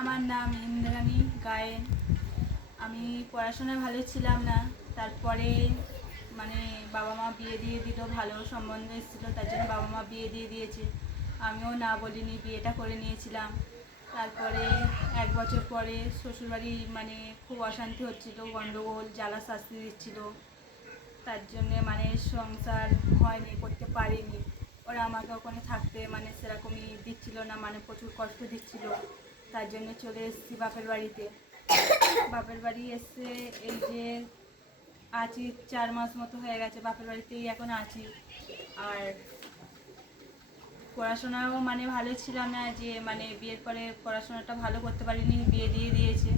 আমার নাম ইন্দ্রাণী গায়েন। আমি পড়াশোনায় ভালো ছিলাম না। তারপরে মানে বাবা মা বিয়ে দিয়ে দিল, ভালো সম্বন্ধ এসেছিলো, তার জন্য বাবা মা বিয়ে দিয়ে দিয়েছে। আমিও না বলিনি, বিয়েটা করে নিয়েছিলাম। তারপরে 1 বছর পরে শ্বশুরবাড়ি মানে খুব অশান্তি হচ্ছিলো, গণ্ডগোল, জ্বালা শাস্তি দিচ্ছিলো। তার জন্যে মানে সংসার হয়নি, করতে পারিনি। ওরা আমাকে ওখানে থাকতে মানে সেরকমই দিচ্ছিল না, মানে প্রচুর কষ্ট দিচ্ছিল। তার জন্য চলে এসেছি বাপের বাড়িতে। বাপের বাড়ি এসে এই যে আছি, 4 মাস মতো হয়ে গেছে বাপের বাড়িতেই এখন আছি। আর পড়াশোনাও মানে ভালো ছিলাম না, যে মানে বিয়ের পরে পড়াশোনাটা ভালো করতে পারিনি, বিয়ে দিয়ে দিয়েছে।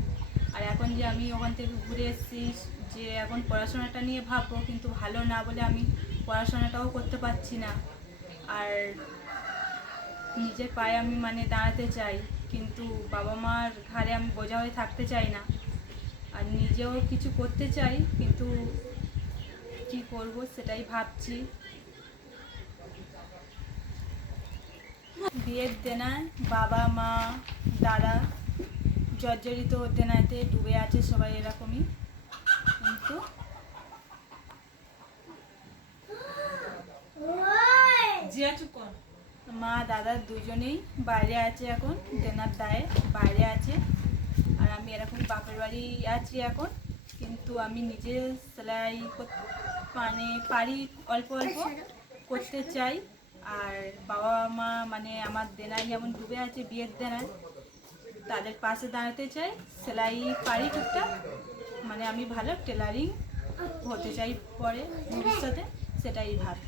আর এখন যে আমি ওখান থেকে ঘুরে এসেছি, যে এখন পড়াশোনাটা নিয়ে ভাববো, কিন্তু ভালো না বলে আমি পড়াশোনাটাও করতে পারছি না। আর নিজের পায়ে আমি মানে দাঁড়াতে চাই, কিন্তু বাবা মার ঘাড়ে আমি বোঝা হয়ে থাকতে চাই না। আর নিজেও কিছু করতে চাই, কিন্তু কি করব সেটাই ভাবছি। বিয়ের দেনায় বাবা মা দাদা জর্জরিত দেনাতে ডুবে আছে সবাই, এরকমই। কিন্তু মা দাদা দুজনেই বাইরে আছে, এখন দেনার দায়ে বাইরে আছে। আর আমি এরকম বাপের বাড়ি আছি এখন, কিন্তু আমি নিজে সেলাই মানে পারি, অল্প অল্প করতে চাই। আর বাবা মা মানে আমার দেনায় যেমন ডুবে আছে, বিয়ের দেনায়, তাদের পাশে দাঁড়াতে চাই। সেলাই পারি টুকটাক, মানে আমি ভালো টেলারিং হতে চাই পরে ভবিষ্যতে, সেটাই ভাবছি।